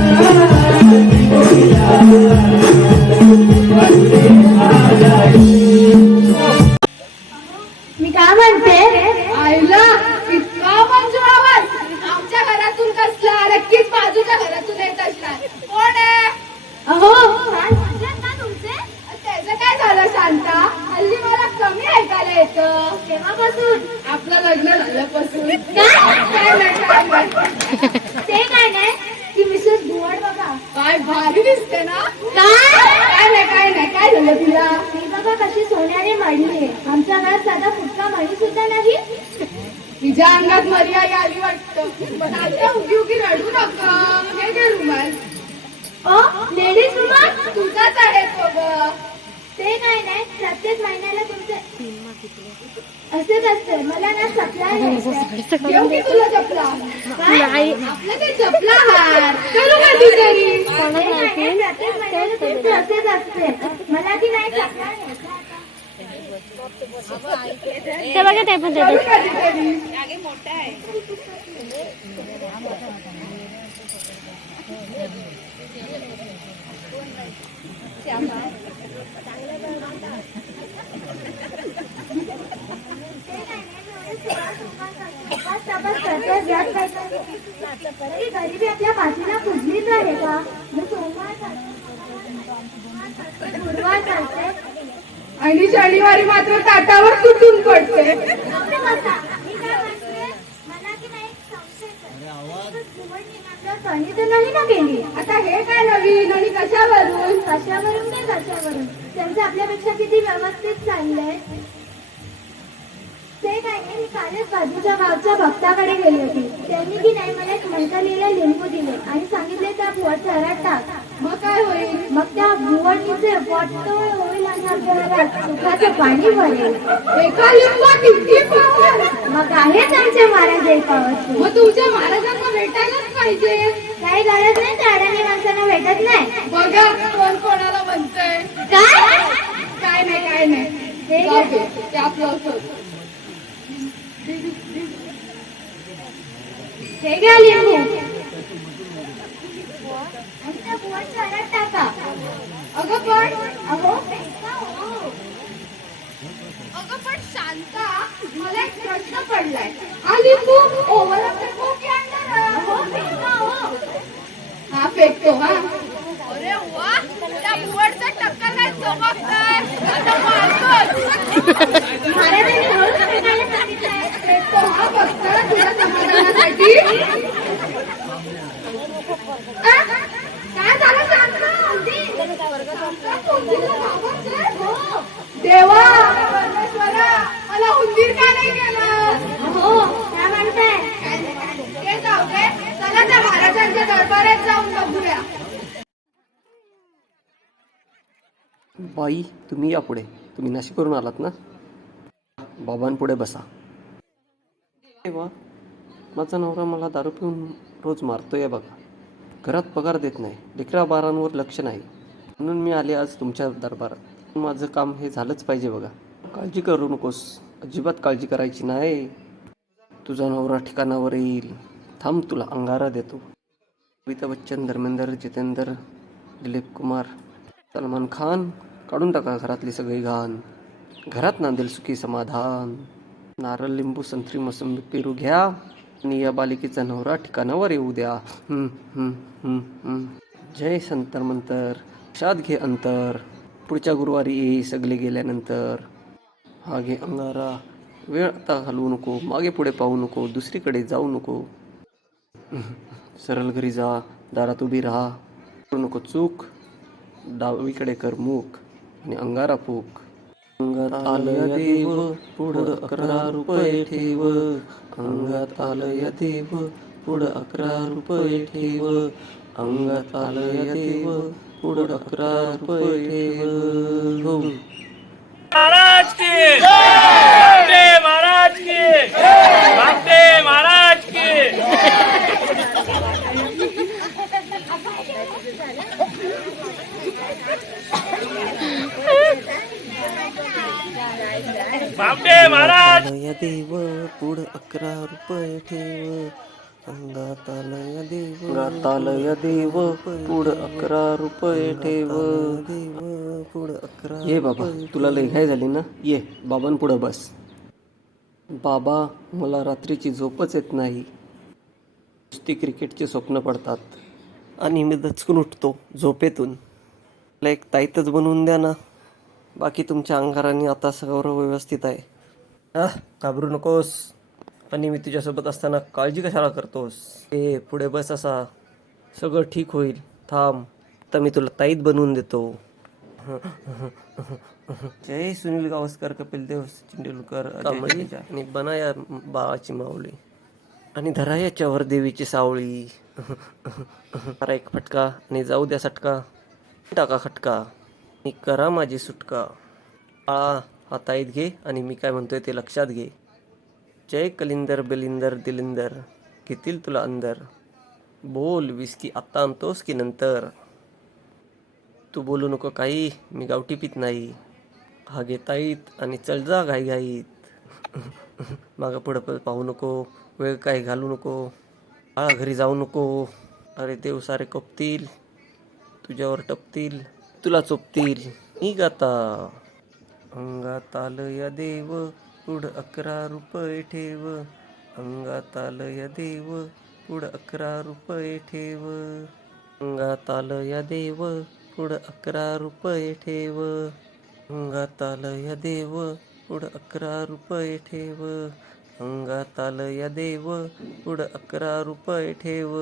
Yeah. काय भारी दिसते ना? काय? काय नाही काय नाही काय झालं तुला? ती बघा कशी सोन्याने मळली आमच्या घरात साधा फुटका मणी सुद्धा नाही. तिच्या अंगात मर्यादा आली वाटतं. पण आता उगी उगी रडू नका. हे घे रुमाल. ओ लेडीज रुमाल? तुझाच आहे तो ग. ते काय नाही प्रत्येक महिन्याला तुमचे असेच असते मला ना घ्यायचा घेऊ की तुला चपला? आपलं ते चपला हार. करू का तू तरी? ते नाही, प्रत्येक महिन्याला तुमचे असेच असते मला ती नाही सप्लाय घ्यायचा ते बघा ते पण करू कधीतरी करतोय, व्याज करतोय. गरिबी आपल्या पुजलीच आहे का गुरुवार आणि शनिवारी मात्र ताटावर तुटून पडते. नाही तर नाही ना गेली आता हे काय नवीन आणि कशावरून? कशावरून नाही कशावरून? त्यांचं आपल्यापेक्षा किती व्यवस्थित चाललंय. नाही मी कालच बाजूच्या गावच्या भक्ताकडे गेली होती. त्यांनी की नाही मला एक लिंबू दिले आणि सांगितले त्या भुवट शहरात टाक. मग काय होईल? मग त्या भुवटीचे वाटतोय होईल आणि सुखाचं पाणी भरेल. एका पावर मग आहेच आमचे महाराज मग तुमच्या महाराजांना भेटायलाच पाहिजे. काही गरज नाही त्या अडाणी माणसांना भेटत नाही. बघा कोण कोणाला म्हणतंय. काय? काय नाही काय नाही. ते आपलं असंच. हे घ्या लिंबू टाका अगं पण अहो. अगं पण शांता मला एक प्रश्न पडलाय. हा लिंबू ओव्हर हो हा फेकतो हा. अरे वा त्या बुवडचा टक्कर काय चमकताय. महाराजांनी देवा परमेश्वरा मला उंदीर का नाही हो काय म्हणताय? ते जाऊ दे चला त्या महाराजांच्या दरबारात जाऊन बघूया. बाई तुम्ही या पुढे. तुम्ही नाशिकवरून आलात ना? बाबांपुढे बसा. वा माझा नवरा मला दारू पिऊन रोज मारतोय बघा. घरात पगार देत नाही लेकरा बारांवर लक्ष नाही. म्हणून मी आले आज तुमच्या दरबारात. माझं काम हे झालंच पाहिजे बघा. काळजी करू नकोस. अजिबात काळजी करायची नाही. तुझा नवरा ठिकाणावर येईल. थांब तुला अंगारा देतो. अमिताभ बच्चन धर्मेंद्र जितेंद्र दिलीप कुमार सलमान खान काढून टाका घरातली सगळी घाण. घरात नांदेल सुखी समाधान. नारळ लिंबू संत्री मोसंबी पेरू घ्या. आणि या बालिकेचा नवरा ठिकाणावर येऊ द्या. जय संतर मंतर. शाद घे अंतर. पुढच्या गुरुवारी ये सगळे गेल्यानंतर. हा घे अंगारा वेळ आता घालवू नको. मागे पुढे पाहू नको. दुसरीकडे जाऊ नको. सरळ घरी जा. दारात उभी राहा. करू नको चूक. डावीकडे कर मूक. आणि अंगारा फूक. अंगात आलय देव पुढं अकरा रुपये ठेव. अंगात आलय देव पुढं अकरा रुपये ठेव. अंगात आलय देव पुढं अकरा रुपये ठेव. हो. महाराज की बापरे महाराज की बापरे महाराज आलय देव पुढं अकरा रुपये ठेव. गातालय देव गातालय देव पुढं अकरा रुपये ठेव. देव पुढं अकरा ये बाबा तुला लई घाई झाली ना? ये बाबां पुढं बस. बाबा मला रात्रीची झोपच येत नाही. नुसती क्रिकेटची स्वप्न पडतात. आणि मी दचकून उठतो झोपेतून. मला एक ताईतच बनवून द्या ना. बाकी तुमच्या अंगाराने आता सगळं व्यवस्थित आहे. हा घाबरू नकोस. आणि मी तुझ्यासोबत असताना काळजी कशाला करतोस? ए पुढे बस असा. सगळं ठीक होईल. थांब. तर मी तुला ताईत बनवून देतो. जय सुनील गावस्कर कपिल देव जडेजा. आणि बनाया बाळाची माऊली. आणि धरा याच्यावर देवीची सावळी एक फटका आणि जाऊ द्या सटका. टाका खटका. आणि करा माझी सुटका. आळा हाताईत घे आणि मी काय म्हणतोय ते लक्षात घे. जय कलिंदर बिलिंदर दिलिंदर घेतील तुला अंदर. बोल विस्की आत्ता आणतोस की नंतर? तू बोलू नको काही मी गावठी पित नाही. हा घेता आणि चल जा घाईघाईत. मागं पुढं प- पाहू नको वेळ काही घालू नको. आळा घरी जाऊ नको. अरे देव सारे कपतील तुझ्यावर टपतील. तुला चोपतील. निघ आता अंगात आलं या देव पुढं अकरा रुपये ठेव. अंगात आलं या देव पुढं अकरा रुपये ठेव. अंगात आलं या देव पुढं अकरा रुपये ठेव. अंगात आलं या देव पुढं अकरा रुपये ठेव. अंगात आलं या देव पुढं अकरा रुपये ठेव.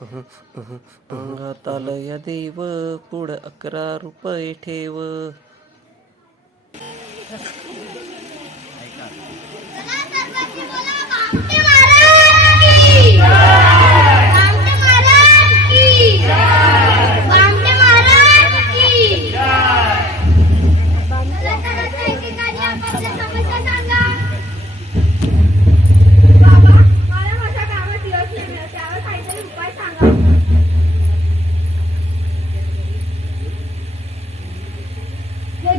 अंगात आलं या देव पुढं अकरा रुपये ठेव बाबा मला माझ्या कामात यश नाही मिळत त्यावर काहीतरी उपाय सांगा घे तंत्र बोल माझा मंत्र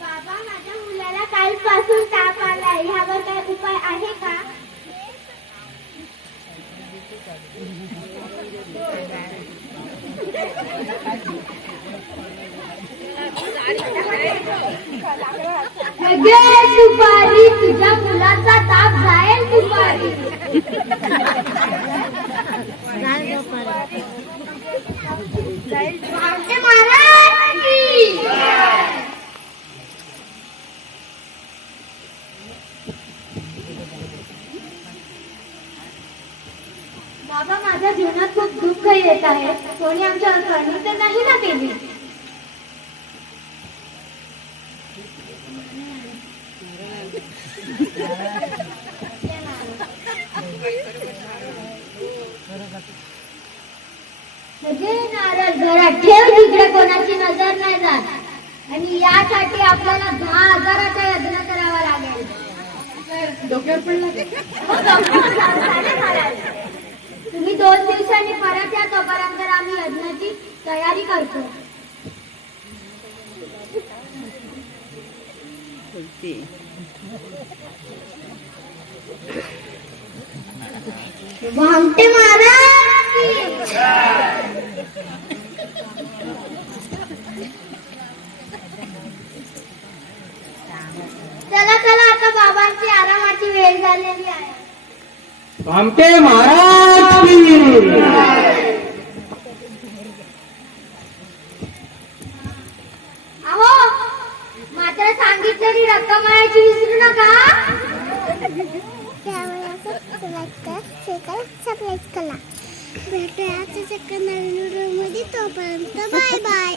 बाबा माझ्या मुलाला कालपासून ताप आलाय. ह्यावर काय उपाय आहे का? घे सुपारी तुझ्या मुलाचा ताप जाईल दुपारी भामटे महाराज की बाबा माझ्या जीवनात खूप दुःख येत आहे कोणी आमच्या करणी तर नाही ना केली? नारळ घरात ठेव तिकडे कोणाची नजर नाही जात. आणि यासाठी आपल्याला दहा हजाराचा यज्ञ करावा लागेल. डोक्यावर पडला? तुम्ही दोन दिवसांनी परत या तोपर्यंत आम्ही यज्ञाची तयारी करतो. भामटे महाराज! चला चला आता बाबांची आरामाची वेळ झालेली आहे. भामटे महाराज! अहो मात्र सांगितलेली रक्कम आणायची विसरू नका. भेटूया आजच्या चक्कर नवीन व्हिडिओमध्ये तोपर्यंत बाय बाय